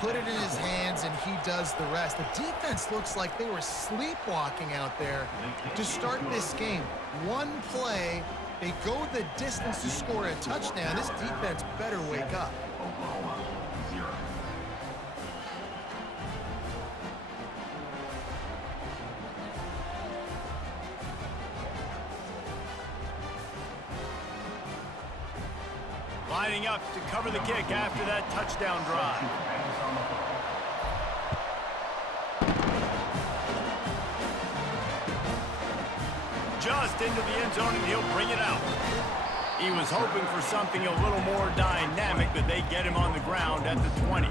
put it in his hands, and he does the rest. The defense looks like they were sleepwalking out there to start this game. One play, they go the distance to score a touchdown. This defense better wake up. Lining up to cover the kick after that touchdown drive. Just into the end zone, and he'll bring it out. He was hoping for something a little more dynamic, but they get him on the ground at the 20.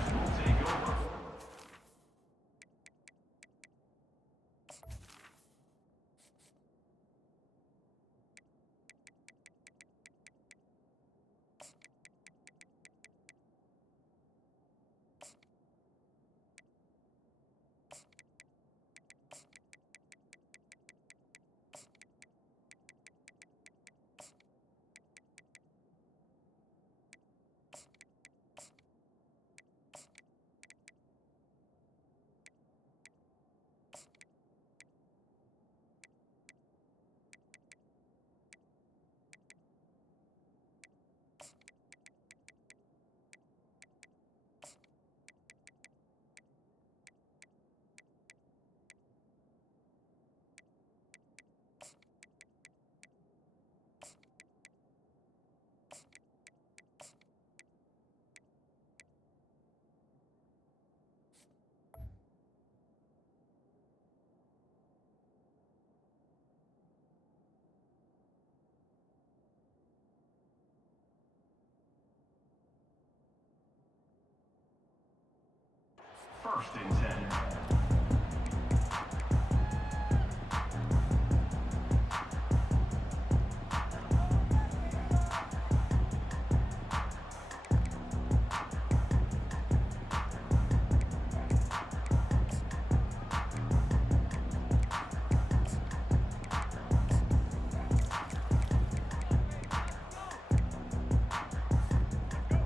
First and 10.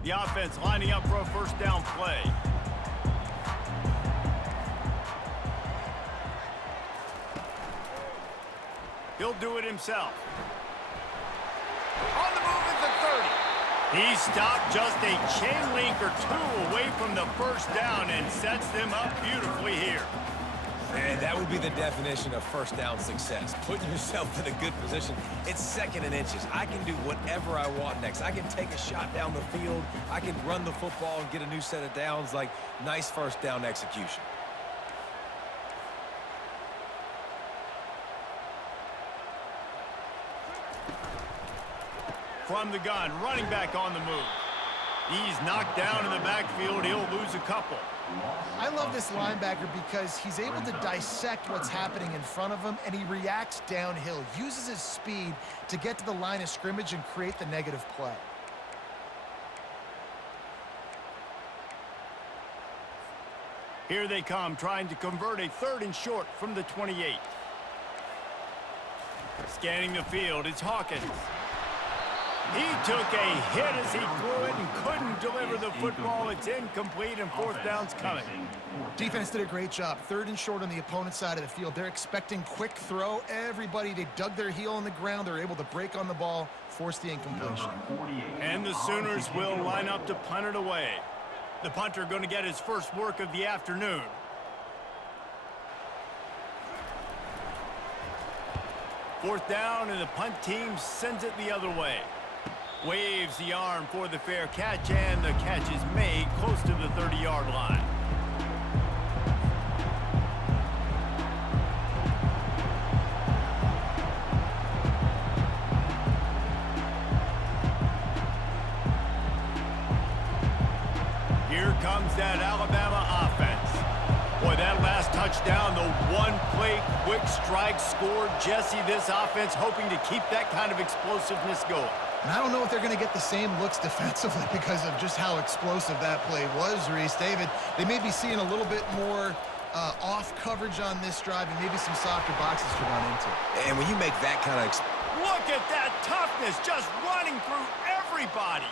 The offense lining up for a first down play. He'll do it himself. On the move at the 30. He stopped just a chain link or two away from the first down and sets them up beautifully here. And that would be the definition of first down success. Putting yourself in a good position. It's second and inches. I can do whatever I want next. I can take a shot down the field. I can run the football and get a new set of downs. Like, nice first down execution. From the gun, running back on the move. He's knocked down in the backfield. He'll lose a couple. I love this linebacker because he's able to dissect what's happening in front of him, and he reacts downhill, uses his speed to get to the line of scrimmage and create the negative play. Here they come, trying to convert a 3rd and short from the 28. Scanning the field, it's Hawkins. He took a hit as he threw it and couldn't deliver the football. It's incomplete, and 4th down's coming. Defense did a great job. 3rd and short on the opponent's side of the field. They're expecting quick throw. Everybody, they dug their heel on the ground. They're able to break on the ball, force the incompletion. And the Sooners will line up to punt it away. The punter going to get his first work of the afternoon. Fourth down, and the punt team sends it the other way. Waves the arm for the fair catch, and the catch is made close to the 30-yard line. Here comes that Alabama offense. Boy, that last touchdown, the one-play quick strike scored. Jesse, this offense hoping to keep that kind of explosiveness going. And I don't know if they're going to get the same looks defensively because of just how explosive that play was, Reese. David, they may be seeing a little bit more off coverage on this drive and maybe some softer boxes to run into. And when you make that kind of... Look at that toughness, just running through everybody.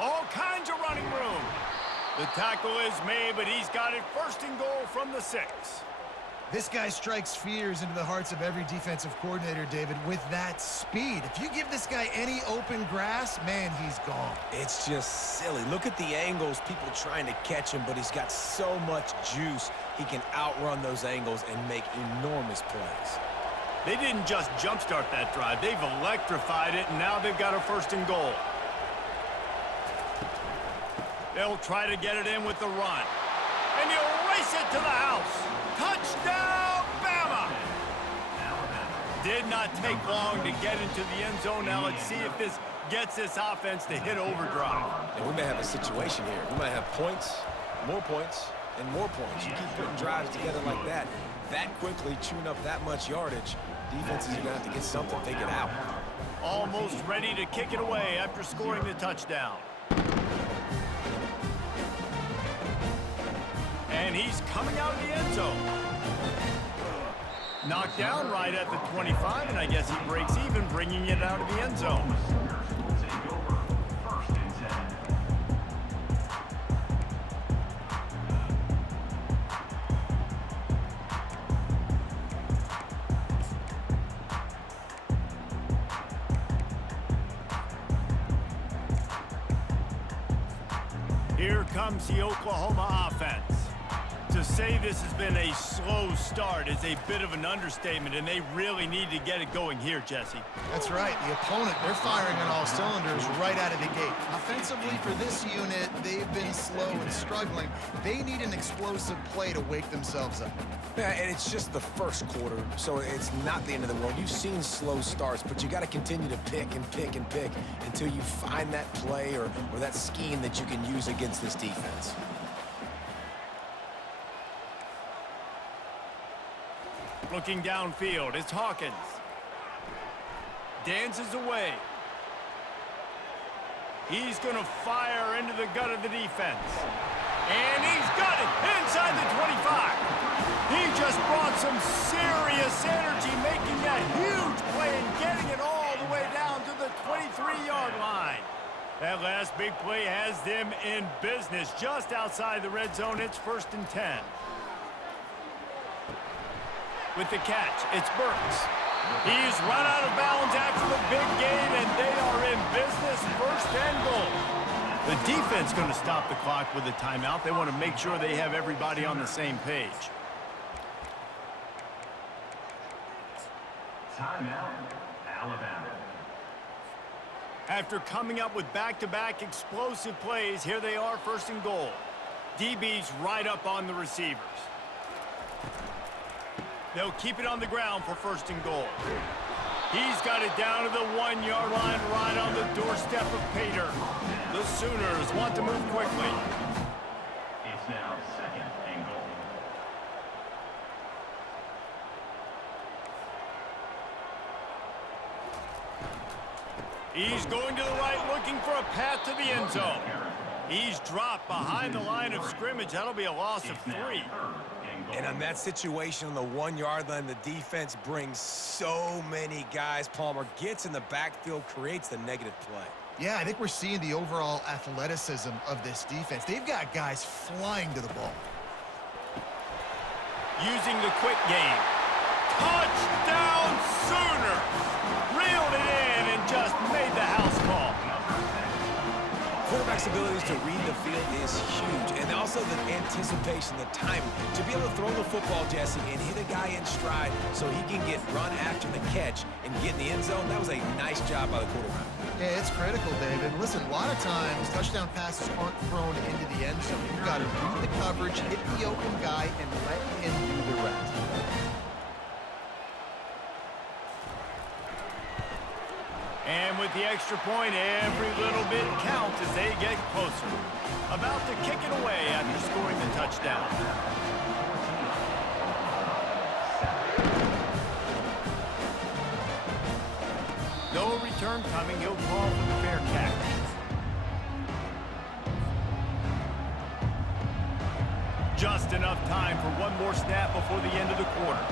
All kinds of running room. The tackle is made, but he's got it first and goal from the 6. This guy strikes fears into the hearts of every defensive coordinator, David, with that speed. If you give this guy any open grass, man, he's gone. It's just silly. Look at the angles, people trying to catch him, but he's got so much juice. He can outrun those angles and make enormous plays. They didn't just jumpstart that drive. They've electrified it, and now they've got a first and goal. They'll try to get it in with the run. And he'll race it to the house. Touchdown, Bama! Did not take long to get into the end zone. Now let's see if this gets this offense to hit overdrive. And we may have a situation here. We might have points, and more points. You keep putting drives together like that quickly, chewing up that much yardage, defenses are going to have to get something figured out. Almost ready to kick it away after scoring the touchdown. And he's coming out of the end zone. Knocked down right at the 25, and I guess he breaks even, bringing it out of the end zone. Here comes the Oklahoma offense. To say this has been a slow start is a bit of an understatement, and they really need to get it going here, Jesse. That's right. The opponent, they're firing on all cylinders right out of the gate. Offensively, for this unit, they've been slow and struggling. They need an explosive play to wake themselves up. Yeah, and it's just the first quarter, so it's not the end of the world. You've seen slow starts, but you got to continue to pick and pick and pick until you find that play or that scheme that you can use against this defense. Looking downfield, it's Hawkins. Dances away. He's going to fire into the gut of the defense. And he's got it inside the 25. He just brought some serious energy, making that huge play and getting it all the way down to the 23-yard line. That last big play has them in business just outside the red zone. It's 1st and 10. With the catch, it's Burks. He's run out of bounds after the big gain, and they are in business, 1st and goal. The defense going to stop the clock with a timeout. They want to make sure they have everybody on the same page. Timeout, Alabama. After coming up with back-to-back explosive plays, here they are, 1st and goal. DB's right up on the receivers. They'll keep it on the ground for 1st and goal. He's got it down to the 1-yard line, right on the doorstep of Pater. The Sooners want to move quickly. It's now 2nd and goal. He's going to the right, looking for a path to the end zone. He's dropped behind the line of scrimmage. That'll be a loss of 3. And on that situation on the 1-yard line, the defense brings so many guys. Palmer gets in the backfield, creates the negative play. Yeah, I think we're seeing the overall athleticism of this defense. They've got guys flying to the ball. Using the quick game. Touchdown Sooners! Reeled it in and just made the house call. Quarterback's abilities to read the field is huge, and also the anticipation, the timing. To be able to throw the football, Jesse, and hit a guy in stride so he can get run after the catch and get in the end zone, that was a nice job by the quarterback. Yeah, it's critical, David. Listen, a lot of times, touchdown passes aren't thrown into the end zone. You've got to read the coverage, hit the open guy, and let him do the rest. And with the extra point, every little bit counts as they get closer. About to kick it away after scoring the touchdown. No return coming. He'll call for the fair catch. Just enough time for one more snap before the end of the quarter.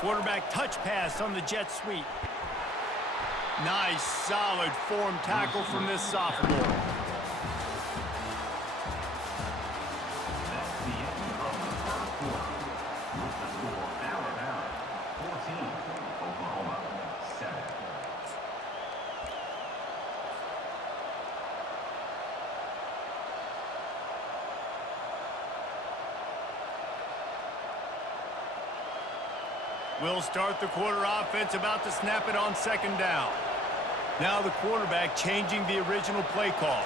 Quarterback touch pass on the jet sweep. Nice, solid form tackle from this sophomore. That's the end of the first quarter. With the score, Alabama 14, Oklahoma 7. We'll start the quarter offense, about to snap it on second down. Now the quarterback changing the original play call.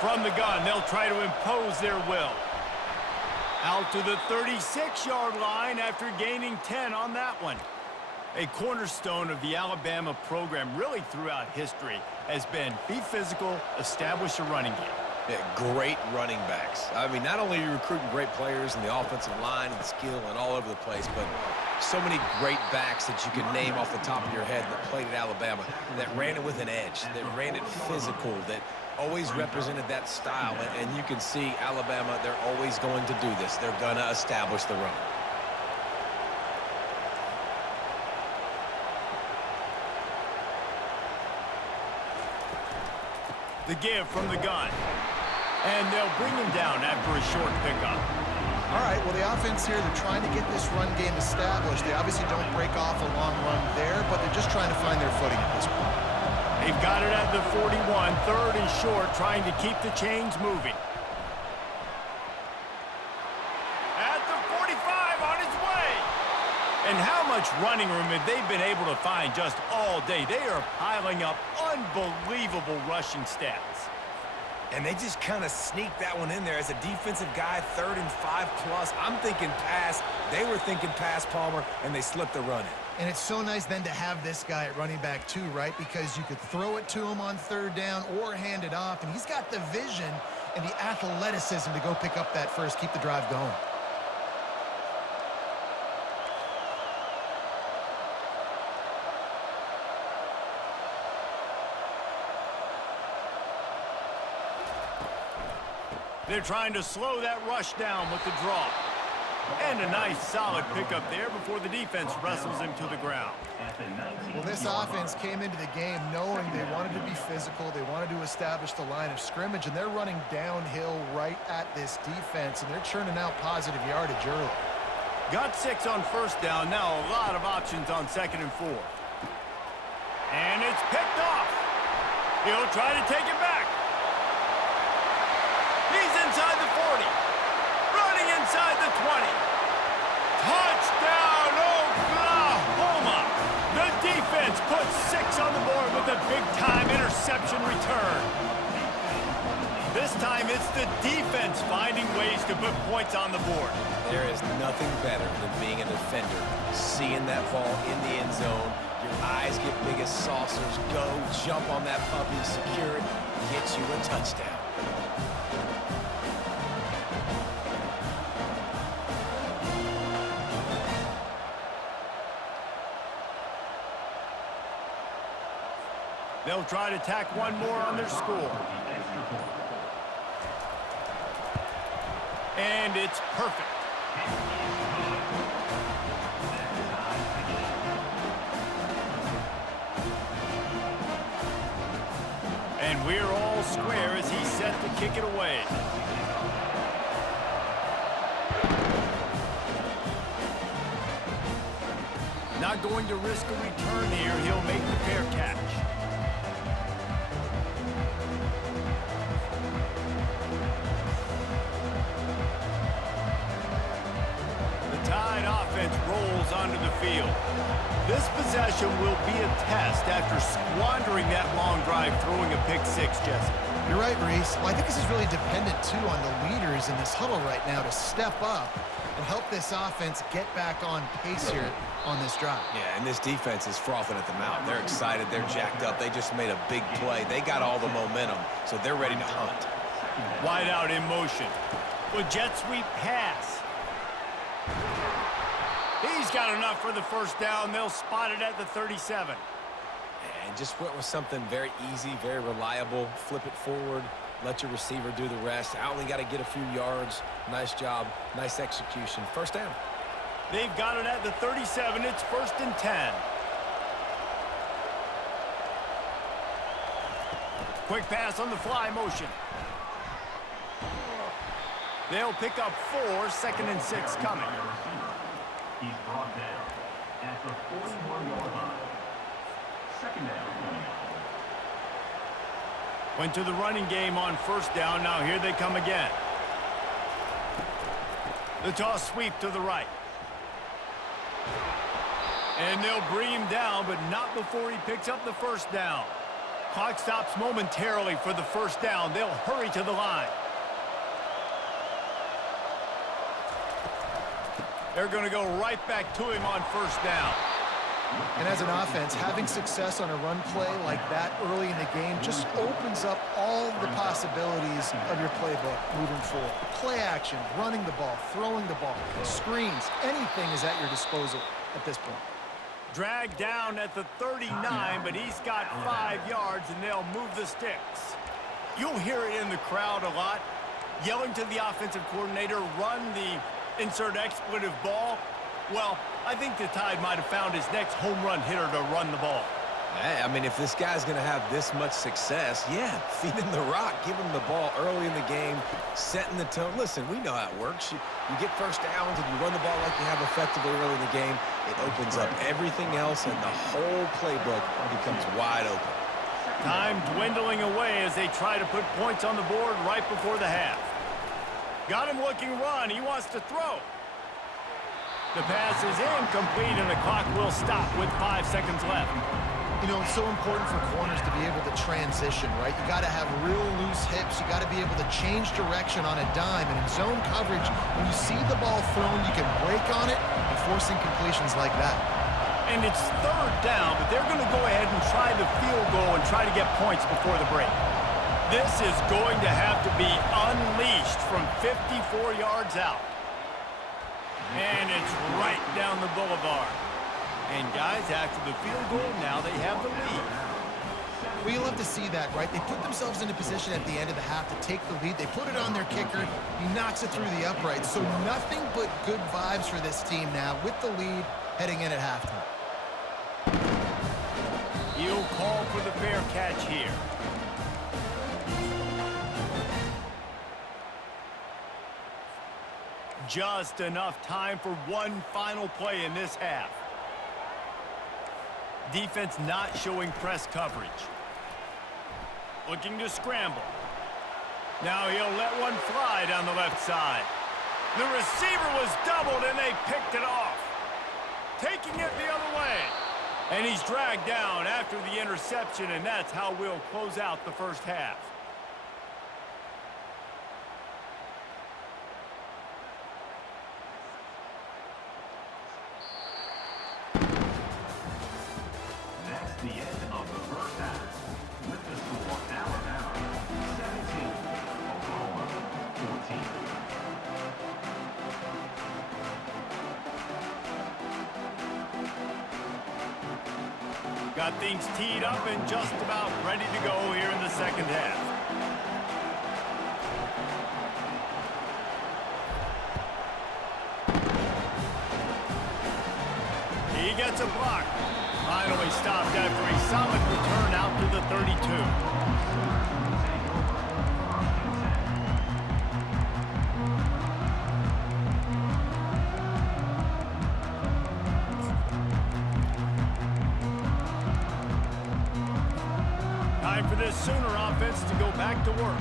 From the gun, they'll try to impose their will. Out to the 36-yard line after gaining 10 on that one. A cornerstone of the Alabama program really throughout history has been be physical, establish a running game. Yeah, great running backs. I mean, not only are you recruiting great players in the offensive line and skill and all over the place, but so many great backs that you can name off the top of your head that played at Alabama, that ran it with an edge, that ran it physical, that always represented that style. And you can see Alabama, they're always going to do this. They're going to establish the run. The give from the gun. And they'll bring him down after a short pickup. All right, well, the offense here, they're trying to get this run game established. They obviously don't break off a long run there, but they're just trying to find their footing at this point. They've got it at the 41, third and short, trying to keep the chains moving. At the 45, on his way. And how much running room have they been able to find just all day? They are piling up unbelievable rushing stats. And they just kind of sneaked that one in there as a defensive guy, 3rd and 5+. I'm thinking pass. They were thinking pass, Palmer, and they slipped the run in. And it's so nice then to have this guy at running back too, right? Because you could throw it to him on 3rd down or hand it off, and he's got the vision and the athleticism to go pick up that first, keep the drive going. They're trying to slow that rush down with the draw. And a nice solid pickup there before the defense wrestles him to the ground. Well, this offense came into the game knowing they wanted to be physical, they wanted to establish the line of scrimmage, and they're running downhill right at this defense, and they're churning out positive yardage early. Got 6 on first down, now a lot of options on 2nd and 4. And it's picked off. He'll try to take it back. He's inside the 40. Running inside the 20. Touchdown, Oklahoma! The defense puts 6 on the board with a big-time interception return. This time, it's the defense finding ways to put points on the board. There is nothing better than being a defender, seeing that ball in the end zone. Your eyes get big as saucers. Go, jump on that puppy, secure it, get you a touchdown. They'll try to tack one more on their score. And it's perfect. And we're all square as he's set to kick it away. Not going to risk a return here. He'll make the fair catch. Offense rolls onto the field. This possession will be a test after squandering that long drive, throwing a pick-6, Jesse. You're right, Reese. Well, I think this is really dependent, too, on the leaders in this huddle right now to step up and help this offense get back on pace here on this drive. Yeah, and this defense is frothing at the mouth. They're excited. They're jacked up. They just made a big play. They got all the momentum, so they're ready to hunt. Wide out in motion. With jet sweep pass. He's got enough for the first down. They'll spot it at the 37. And just went with something very easy, very reliable. Flip it forward. Let your receiver do the rest. I only got to get a few yards. Nice job. Nice execution. First down. They've got it at the 37. It's 1st and 10. Quick pass on the fly motion. They'll pick up 4, 2nd and 6 coming. He's brought down at the 41-yard line. 2nd down. Went to the running game on 1st down. Now here they come again. The toss sweep to the right. And they'll bring him down, but not before he picks up the 1st down. Clock stops momentarily for the 1st down. They'll hurry to the line. They're going to go right back to him on 1st down. And as an offense, having success on a run play like that early in the game just opens up all the possibilities of your playbook moving forward. Play action, running the ball, throwing the ball, screens, anything is at your disposal at this point. Dragged down at the 39, but he's got 5 yards, and they'll move the sticks. You'll hear it in the crowd a lot, yelling to the offensive coordinator, run the insert expletive ball. Well, I think the Tide might have found his next home run hitter to run the ball. Hey, I mean, if this guy's going to have this much success, yeah, feed him the rock. Give him the ball early in the game, setting the tone. Listen, we know how it works. You get 1st downs and you run the ball like you have effectively early in the game. It opens up everything else, and the whole playbook becomes wide open. Time dwindling away as they try to put points on the board right before the half. Got him looking run. He wants to throw. The pass is incomplete, and the clock will stop with 5 seconds left. You know, it's so important for corners to be able to transition, right? You got to have real loose hips. You got to be able to change direction on a dime. And in zone coverage, when you see the ball thrown, you can break on it and force incompletions like that. And it's 3rd down, but they're going to go ahead and try the field goal and try to get points before the break. This is going to have to be unleashed from 54 yards out. And it's right down the boulevard. And guys, after the field goal, now they have the lead. Well, you love to see that, right? They put themselves into position at the end of the half to take the lead. They put it on their kicker. He knocks it through the uprights. So nothing but good vibes for this team now with the lead heading in at halftime. He'll call for the fair catch here. Just enough time for one final play in this half. Defense not showing press coverage. Looking to scramble. Now he'll let one fly down the left side. The receiver was doubled, and they picked it off. Taking it the other way. And he's dragged down after the interception, and that's how we'll close out the 1st half. That's the end of the 1st half. With the score, Alabama 17, Oklahoma 14. Got things teed up and just about ready to go here in the 2nd half. He gets a block. Finally stopped after a solid return out to the 32. Time for this Sooner offense to go back to work.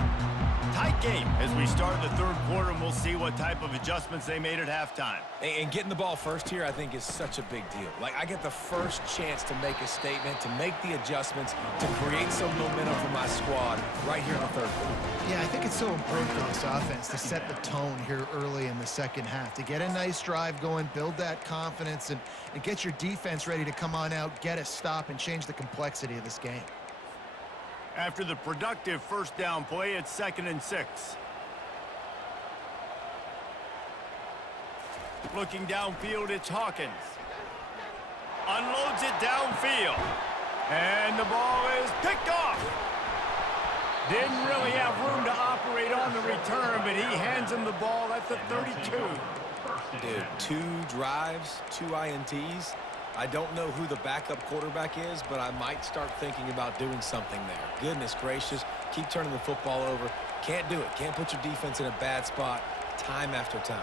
Tight game as we start the 3rd quarter, and we'll see what type of adjustments they made at halftime. And getting the ball first here, I think, is such a big deal. Like, I get the first chance to make a statement, to make the adjustments, to create some momentum for my squad right here in the 3rd quarter. Yeah, I think it's so important for this offense to set the tone here early in the 2nd half, to get a nice drive going, build that confidence, and get your defense ready to come on out, get a stop, and change the complexity of this game. After the productive 1st down play, it's 2nd and 6. Looking downfield, it's Hawkins. Unloads it downfield. And the ball is picked off. Didn't really have room to operate on the return, but he hands him the ball at the 32. Dude, 2 drives, 2 INTs. I don't know who the backup quarterback is, but I might start thinking about doing something there. Goodness gracious, keep turning the football over. Can't do it. Can't put your defense in a bad spot time after time.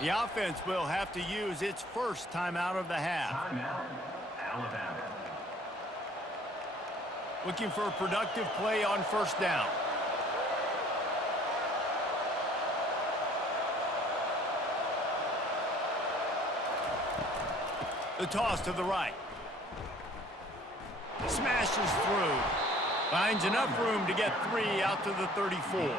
The offense will have to use its first timeout of the half. Timeout, Alabama. Looking for a productive play on first down. The toss to the right. Smashes through. Finds enough room to get 3 out to the 34.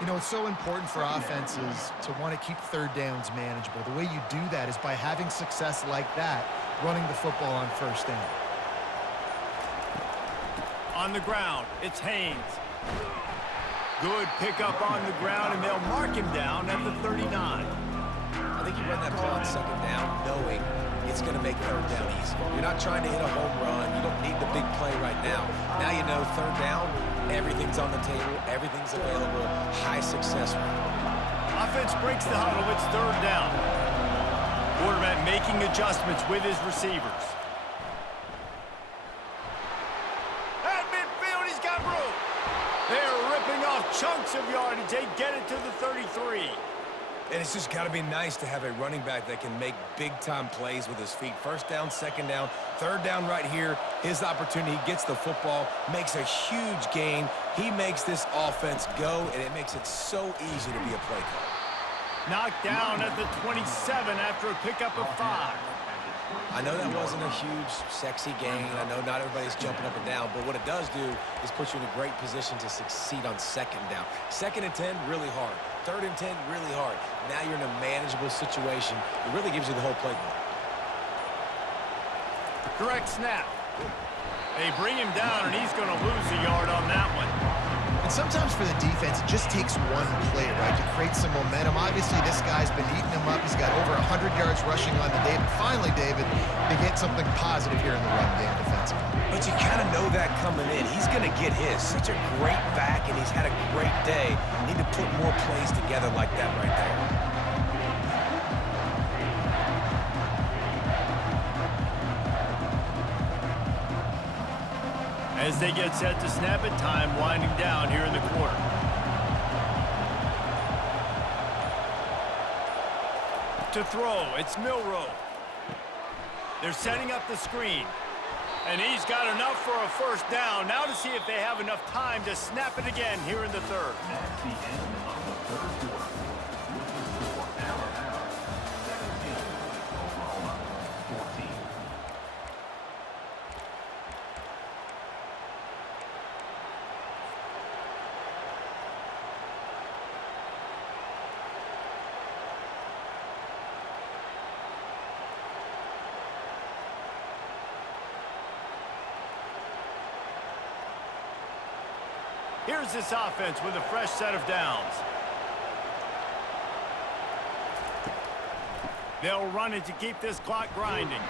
You know, it's so important for offenses to want to keep third downs manageable. The way you do that is by having success like that, running the football on first down. On the ground, it's Haynes. Good pickup on the ground, and they'll mark him down at the 39. I think you run that play on second down knowing it's going to make third down easier. You're not trying to hit a home run. You don't need the big play right now. Now you know third down, everything's on the table, everything's available, high success rate. Offense breaks the huddle. It's third down. Quarterback making adjustments with his receivers. At midfield, he's got room. They're ripping off chunks of yardage. They get it to the 33. And it's just got to be nice to have a running back that can make big-time plays with his feet. First down, second down, third down right here. His opportunity, he gets the football, makes a huge gain. He makes this offense go, and it makes it so easy to be a play caller. Knocked down at the 27 after a pickup of 5. I know that wasn't a huge, sexy gain. I know not everybody's jumping up and down, but what it does do is put you in a great position to succeed on second down. Second and 10, really hard. Third and 10, really hard. Now you're in a manageable situation. It really gives you the whole playbook. Direct snap. They bring him down, and he's going to lose a yard on that one. And sometimes for the defense, it just takes one play, right, to create some momentum. Obviously, this guy's been eating him up. He's got over 100 yards rushing on the day. But finally, David, they get something positive here in the run game defensively. But you kind of know that coming in. He's going to get his. Such a great back, and he's had a great day. Need to put more plays together like that right there. As they get set to snap it, time winding down here in the quarter. To throw, it's Milroe. They're setting up the screen. And he's got enough for a first down. Now to see if they have enough time to snap it again here in the third. That's the end of the third quarter. With the score, Alabama 17, Oklahoma 14. Here's this offense with a fresh set of downs. They'll run it to keep this clock grinding.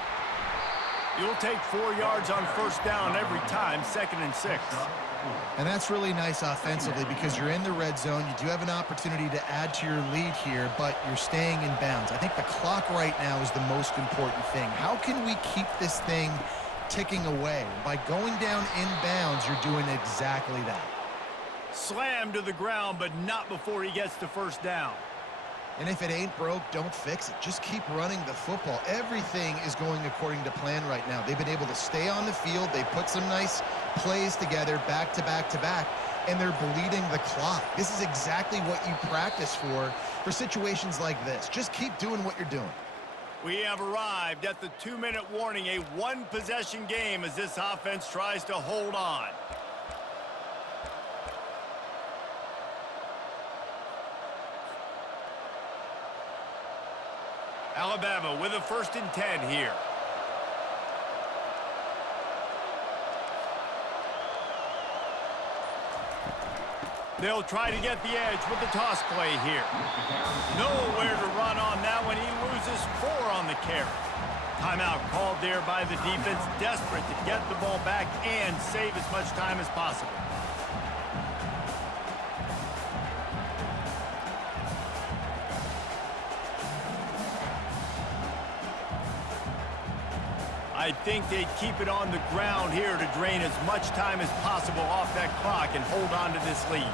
You'll take 4 yards on first down every time, 2nd and 6. And that's really nice offensively because you're in the red zone. You do have an opportunity to add to your lead here, but you're staying in bounds. I think the clock right now is the most important thing. How can we keep this thing ticking away? By going down in bounds, you're doing exactly that. Slammed to the ground, but not before he gets to first down. And if it ain't broke, don't fix it. Just keep running the football. Everything is going according to plan right now. They've been able to stay on the field. They put some nice plays together back to back to back, and they're bleeding the clock. This is exactly what you practice for situations like this. Just keep doing what you're doing. We have arrived at the 2-minute warning, a one-possession game as this offense tries to hold on. Alabama with a 1st and 10 here. They'll try to get the edge with the toss play here. Nowhere to run on that one. He loses 4 on the carry. Timeout called there by the defense, desperate to get the ball back and save as much time as possible. I think they'd keep it on the ground here to drain as much time as possible off that clock and hold on to this lead.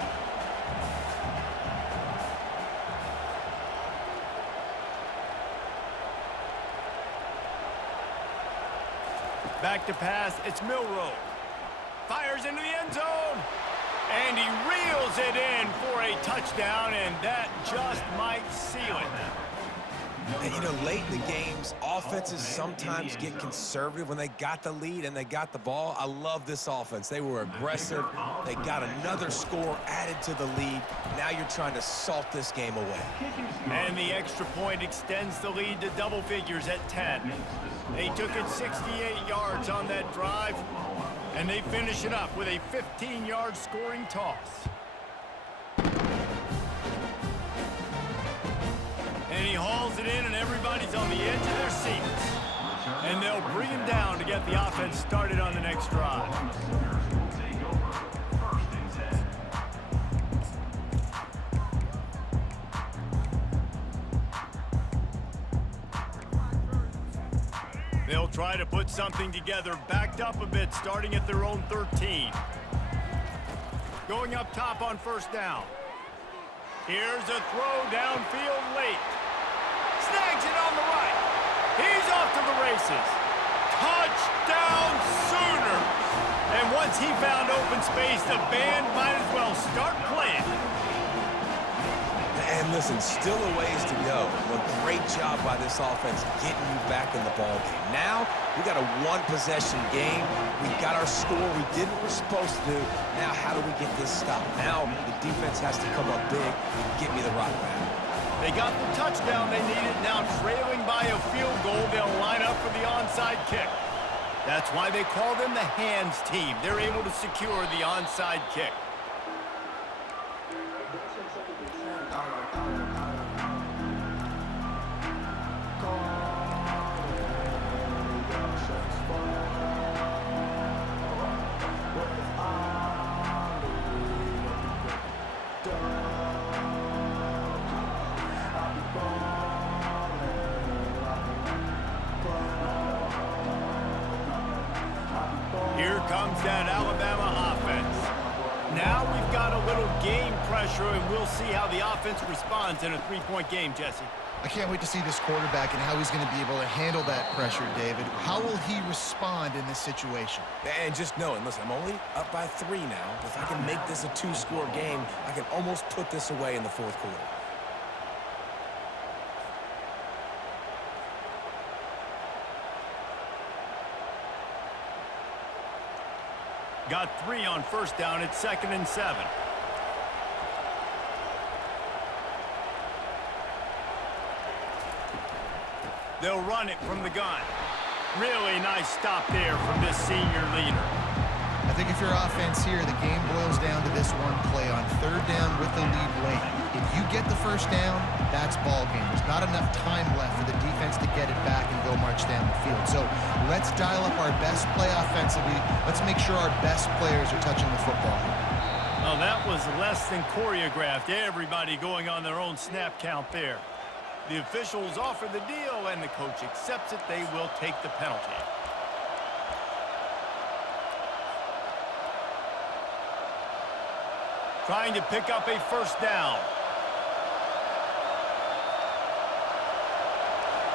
Back to pass, it's Milroe. Fires into the end zone. And he reels it in for a touchdown, and that just might seal it. And, you know, late in the games, offenses sometimes get conservative when they got the lead and they got the ball. I love this offense. They were aggressive. They got another score added to the lead. Now you're trying to salt this game away. And the extra point extends the lead to double figures at 10. They took it 68 yards on that drive, and they finish it up with a 15-yard scoring toss. And he hauls it in, and everybody's on the edge of their seats. And they'll bring him down to get the offense started on the next drive. They'll try to put something together, backed up a bit, starting at their own 13. Going up top on first down. Here's a throw downfield late. Snags it on the right. He's off to the races. Touchdown Sooners! And once he found open space, the band might as well start playing. And listen, still a ways to go. But great job by this offense getting you back in the ball game. Now, we got a one-possession game. We got our score. We did what we're supposed to do. Now, how do we get this stopped? Now, the defense has to come up big and get me the rock back. They got the touchdown they needed. Now, trailing by a field goal, they'll line up for the onside kick. That's why they call them the hands team. They're able to secure the onside kick. Here comes that Alabama offense. Now we've got a little game pressure, and we'll see how the offense responds in a 3-point game, Jesse. I can't wait to see this quarterback and how he's going to be able to handle that pressure, David. How will he respond in this situation? And just knowing, listen, I'm only up by 3 now. If I can make this a 2-score game, I can almost put this away in the fourth quarter. Got 3 on first down. It's 2nd and 7. They'll run it from the gun. Really nice stop there from this senior leader. I think if you're offense here, the game boils down to this one play on 3rd down with the lead late. If you get the first down, that's ball game. There's not enough time left for the defense to get it back and go march down the field. So let's dial up our best play offensively. Let's make sure our best players are touching the football. Well, that was less than choreographed. Everybody going on their own snap count there. The officials offer the deal, and the coach accepts it. They will take the penalty. Trying to pick up a first down.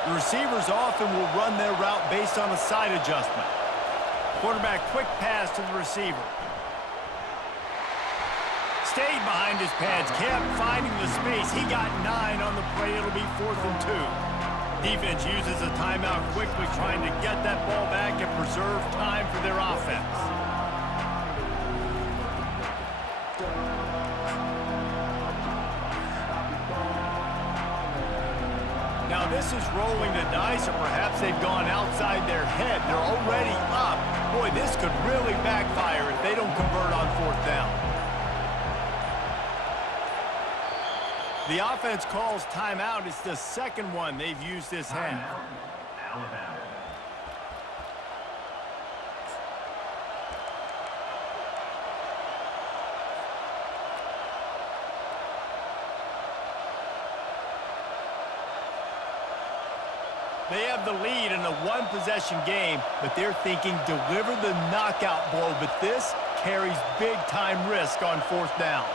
The receivers often will run their route based on a side adjustment. Quarterback quick pass to the receiver. Stayed behind his pads, kept finding the space. He got 9 on the play. It'll be 4th and 2. Defense uses a timeout quickly, trying to get that ball back and preserve time for their offense. Now this is rolling the dice, or perhaps they've gone outside their head. They're already up. Boy, this could really backfire if they don't convert on 4th down. The offense calls timeout. It's the second one they've used this half. Timeout, Alabama. They have the lead in a one-possession game, but they're thinking deliver the knockout blow. But this carries big-time risk on fourth down.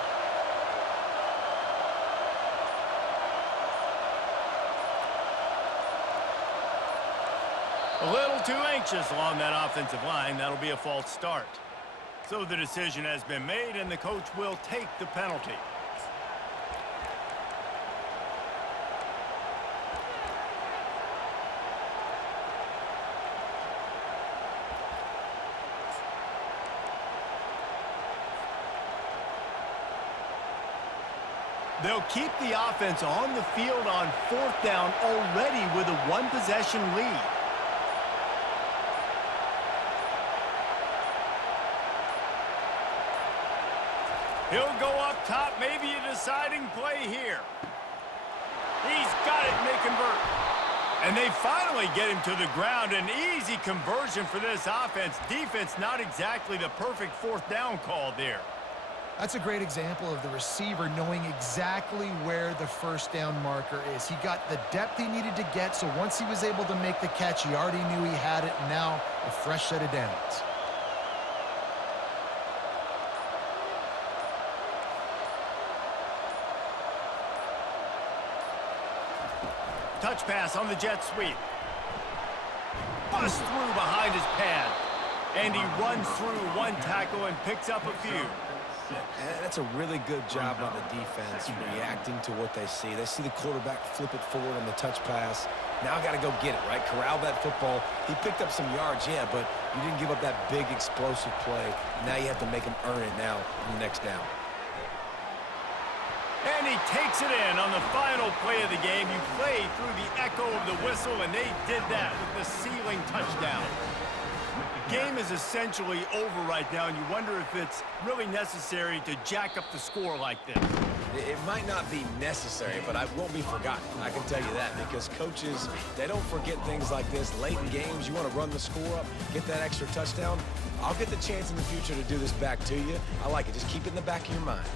A little too anxious along that offensive line. That'll be a false start. So the decision has been made, and the coach will take the penalty. They'll keep the offense on the field on fourth down already with a one-possession lead. He'll go up top, maybe a deciding play here. He's got it, and they convert. And they finally get him to the ground. An easy conversion for this offense. Defense, not exactly the perfect fourth down call there. That's a great example of the receiver knowing exactly where the first down marker is. He got the depth he needed to get, so once he was able to make the catch, he already knew he had it, and now a fresh set of downs. Touch pass on the jet sweep. Busts through behind his pad. And he runs through one tackle and picks up a few. That's a really good job on the defense, reacting to what they see. They see the quarterback flip it forward on the touch pass. Now I got to go get it, right? Corral that football. He picked up some yards, yeah, but you didn't give up that big explosive play. Now you have to make him earn it now on the next down. And he takes it in on the final play of the game. You play through the echo of the whistle, and they did that with the ceiling touchdown. Game is essentially over right now, and you wonder if it's really necessary to jack up the score like this. It might not be necessary, but it won't be forgotten. I can tell you that, because coaches, they don't forget things like this. Late in games, you want to run the score up, get that extra touchdown. I'll get the chance in the future to do this back to you. I like it. Just keep it in the back of your mind.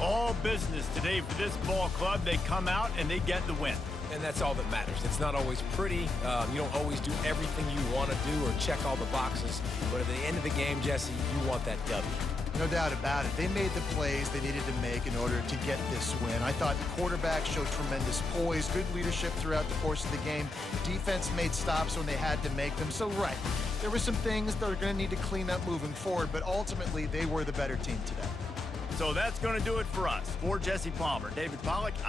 All business today for this ball club. They come out and they get the win. And that's all that matters. It's not always pretty. You don't always do everything you want to do or check all the boxes. But at the end of the game, Jesse, you want that W. No doubt about it. They made the plays they needed to make in order to get this win. I thought the quarterback showed tremendous poise, good leadership throughout the course of the game. Defense made stops when they had to make them. So, right, there were some things that are going to need to clean up moving forward, but ultimately they were the better team today. So that's going to do it for us. For Jesse Palmer, David Pollack.